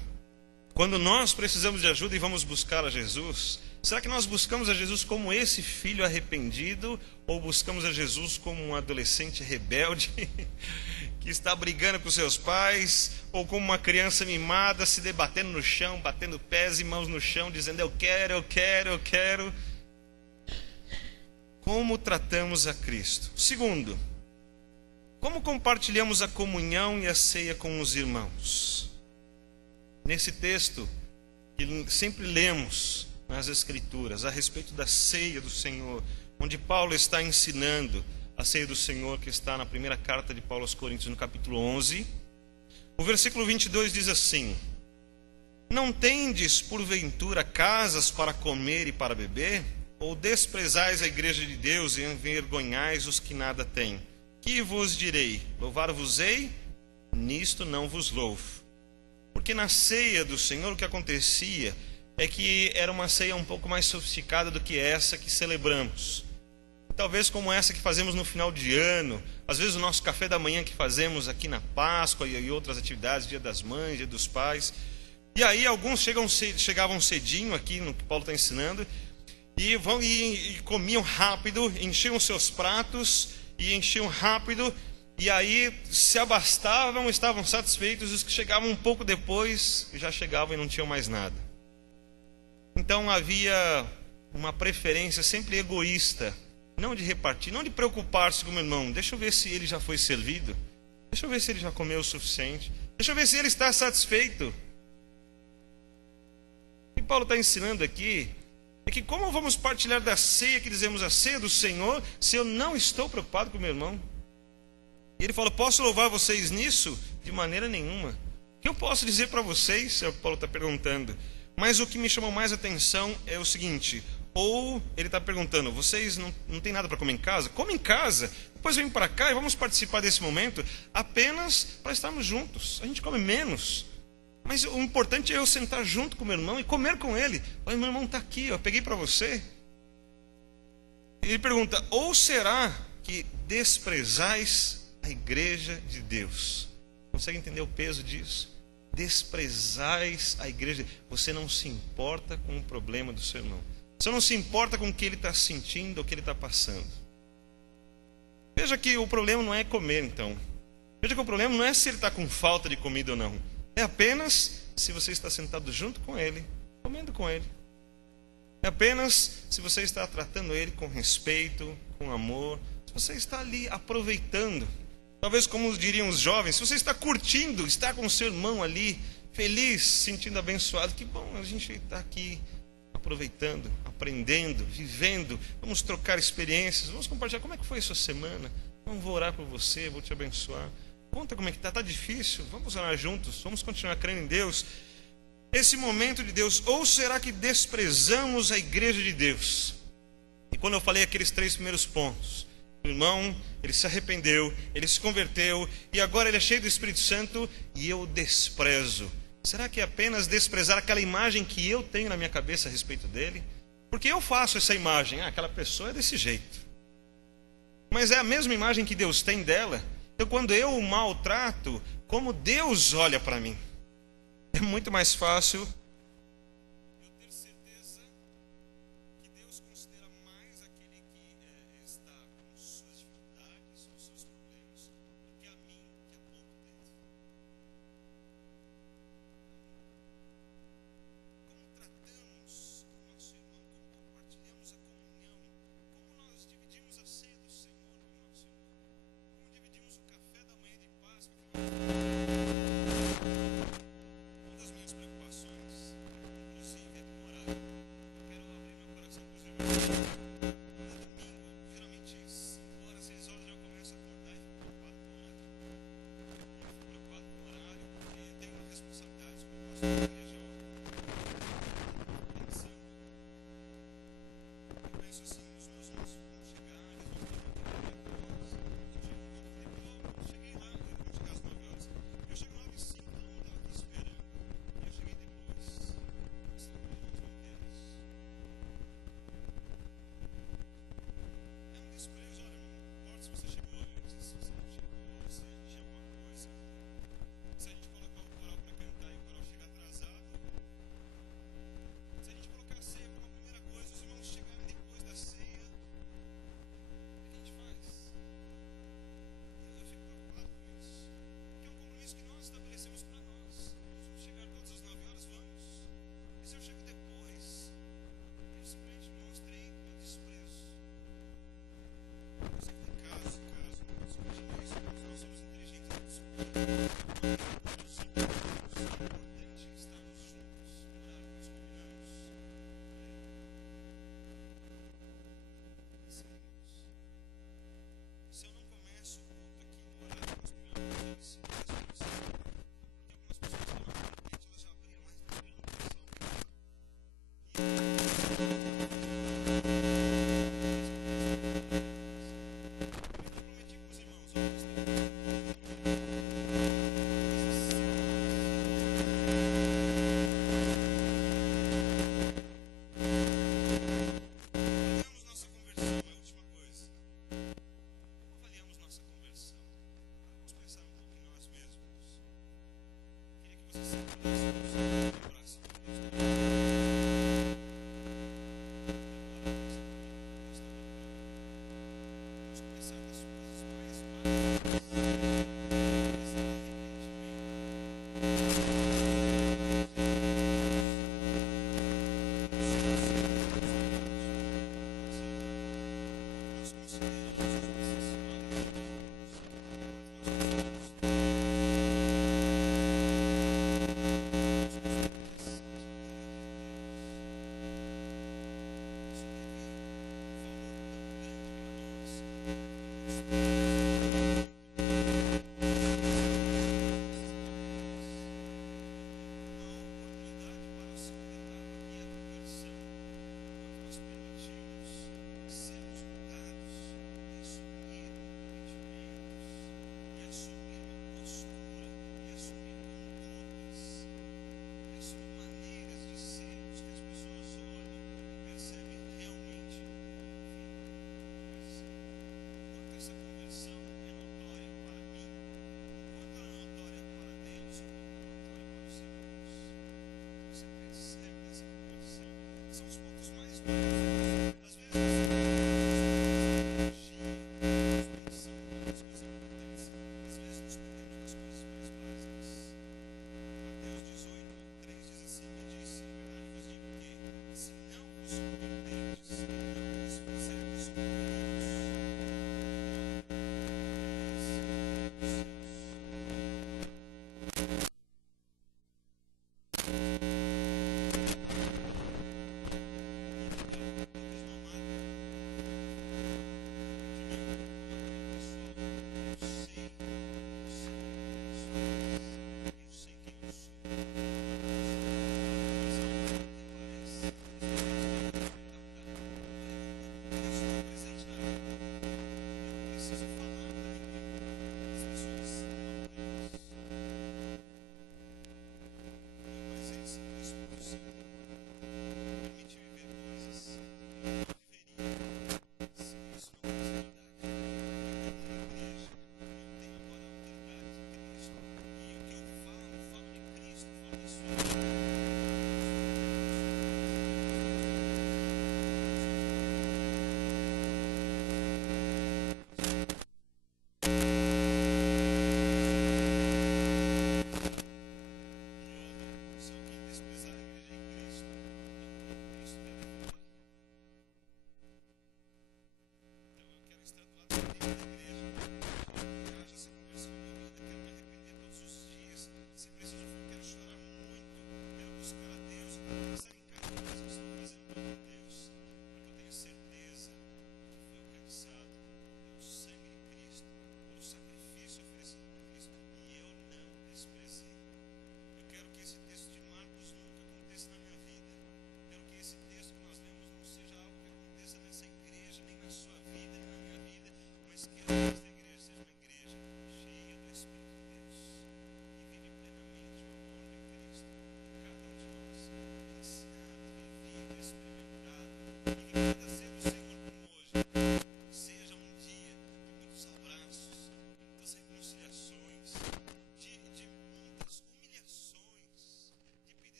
quando nós precisamos de ajuda e vamos buscar a Jesus? Será que nós buscamos a Jesus como esse filho arrependido, ou buscamos a Jesus como um adolescente rebelde que está brigando com seus pais, ou como uma criança mimada se debatendo no chão, batendo pés e mãos no chão, dizendo eu quero, eu quero, eu quero? Como tratamos a Cristo? Segundo, como compartilhamos a comunhão e a ceia com os irmãos? Nesse texto que sempre lemos nas Escrituras a respeito da ceia do Senhor, onde Paulo está ensinando a ceia do Senhor, que está na primeira carta de Paulo aos Coríntios, no capítulo 11, o versículo 22 diz assim: não tendes porventura casas para comer e para beber? Ou desprezais a igreja de Deus e envergonhais os que nada têm? Que vos direi? Louvar-vos-ei? Nisto não vos louvo. Porque na ceia do Senhor o que acontecia é que era uma ceia um pouco mais sofisticada do que essa que celebramos. Talvez como essa que fazemos no final de ano, às vezes o nosso café da manhã que fazemos aqui na Páscoa e outras atividades, Dia das Mães, Dia dos Pais. E aí alguns chegavam cedinho aqui no que Paulo está ensinando, e comiam rápido, enchiam seus pratos e enchiam rápido, e aí se abastavam, estavam satisfeitos. Os que chegavam um pouco depois já chegavam e não tinham mais nada. Então havia uma preferência sempre egoísta, não de repartir, não de preocupar-se com o meu irmão. Deixa eu ver se ele já foi servido, deixa eu ver se ele já comeu o suficiente, deixa eu ver se ele está satisfeito. O que Paulo está ensinando aqui é que como vamos partilhar da ceia que dizemos a ceia do Senhor, se eu não estou preocupado com o meu irmão? E ele fala, posso louvar vocês nisso? De maneira nenhuma. O que eu posso dizer para vocês, é o que Paulo está perguntando. Mas o que me chamou mais atenção é o seguinte, ou ele está perguntando, vocês não tem nada para comer em casa? Come em casa, depois vem para cá e vamos participar desse momento apenas para estarmos juntos. A gente come menos, mas o importante é eu sentar junto com o meu irmão e comer com ele. Olha, meu irmão está aqui, eu peguei para você. Ele pergunta, ou será que desprezais a igreja de Deus? Consegue entender o peso disso? Desprezais a igreja. Você não se importa com o problema do seu irmão. Você não se importa com o que ele está sentindo, o que ele está passando. Veja que o problema não é comer, então. Veja que o problema não é se ele está com falta de comida ou não. É apenas se você está sentado junto com ele, comendo com ele. É apenas se você está tratando ele com respeito, com amor. Se você está ali aproveitando. Talvez como diriam os jovens, se você está curtindo, está com o seu irmão ali, feliz, se sentindo abençoado. Que bom, a gente está aqui aproveitando, aprendendo, vivendo. Vamos trocar experiências, vamos compartilhar como é que foi a sua semana. Vou orar por você, vou te abençoar. Conta como é que está difícil, vamos orar juntos, vamos continuar crendo em Deus. Esse momento de Deus, ou será que desprezamos a igreja de Deus? E quando eu falei aqueles 3 primeiros pontos, o irmão, ele se arrependeu, ele se converteu, e agora ele é cheio do Espírito Santo, e eu desprezo. Será que é apenas desprezar aquela imagem que eu tenho na minha cabeça a respeito dele? Porque eu faço essa imagem, aquela pessoa é desse jeito. Mas é a mesma imagem que Deus tem dela. Então, quando eu o maltrato, como Deus olha para mim, é muito mais fácil eu ter certeza que Deus considera mais aquele que está com suas dificuldades, com seus problemas, do que a mim, que há pouco tempo. Como tratamos o nosso irmão, como compartilhamos a comunhão, como nós dividimos a ceia do Senhor com o nosso irmão, como dividimos o café da manhã de Páscoa. Uma das minhas preocupações, inclusive, é com o horário. Eu quero abrir meu coração para os irmãos. No domingo, geralmente 5 horas, 6 horas eu começo a acordar e fico preocupado com o horário. Eu fico preocupado com o horário porque tenho uma responsabilidade como pastor da igreja. Eu penso assim, os meus irmãos vão chegar, eles vão ficar muito nervosos. Eu cheguei lá, eu vou chegar às 9 horas. Eu chego 9h05, todo mundo estava aqui esperando. E eu cheguei depois. São os irmãos vão ver isso. É um desprezo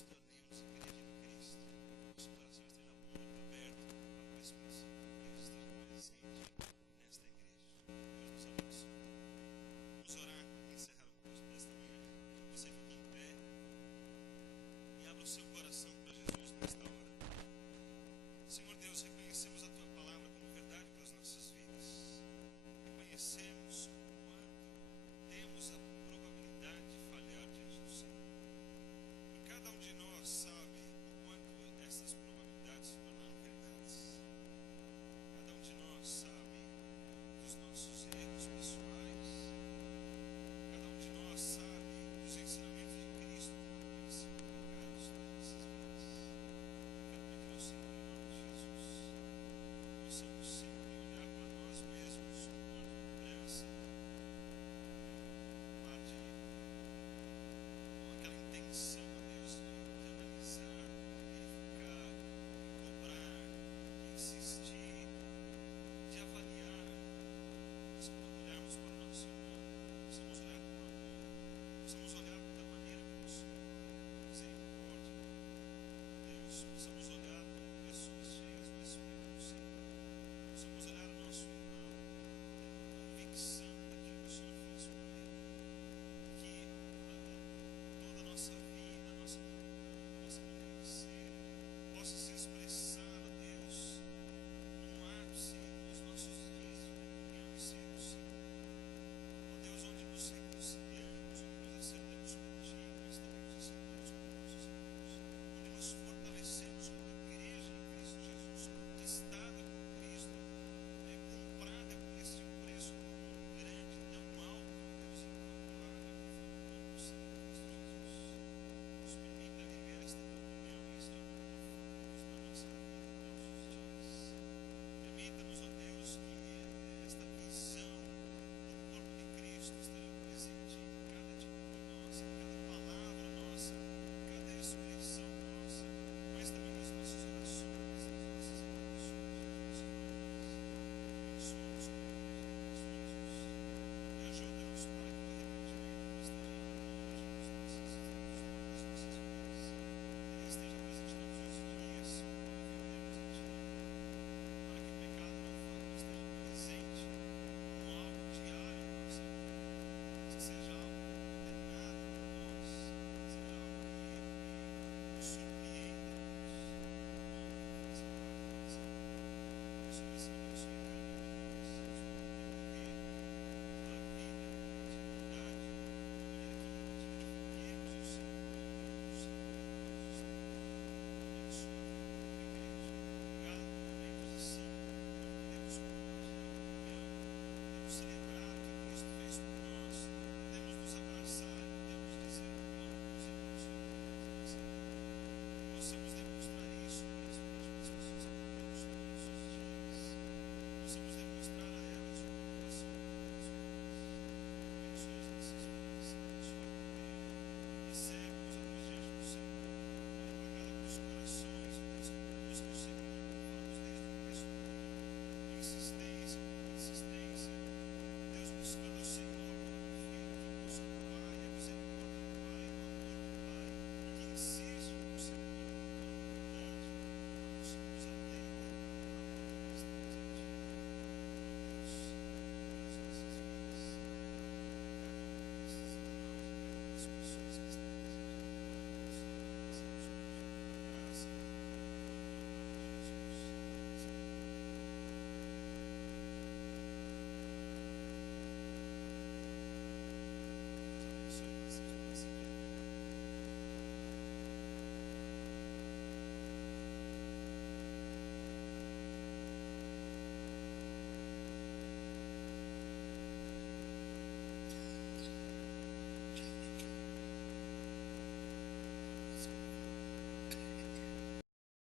nos tornemos igreja de Cristo, nos Me ajuda, Deus Pai.